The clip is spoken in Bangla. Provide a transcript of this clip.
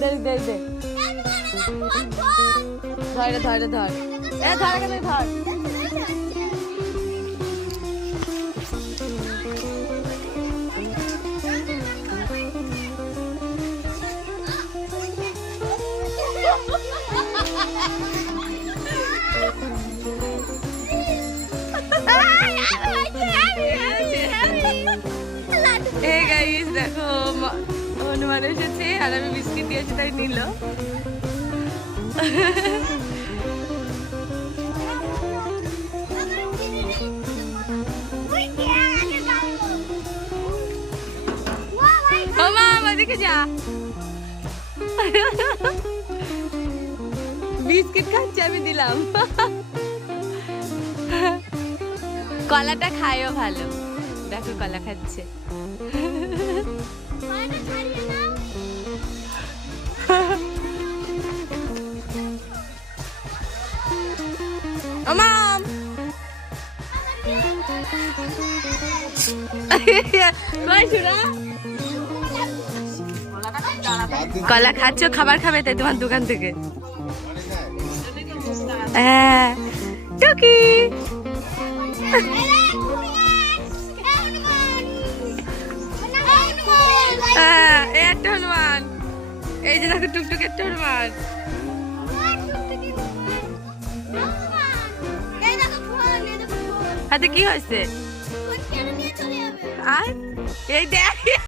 দে দে দে ধর ধর ধর এ ধর কেন ধর দেখো হনুমান এসেছে আর আমি বিস্কিট দিয়েছি তাই নিল দেখে যা বিস্কিট খাচ্ছে আমি দিলাম কলাটা খায়ও ভালো দেখো কলা খাচ্ছে কলা খাচ্ছ খাবার খাবে তাই তোমার দোকান থেকে হ্যাঁ টুকি একটা হনুমান এই যে দেখো টুকটুক একটা হনুমান হাতে কি হয়েছে আর এই দেখ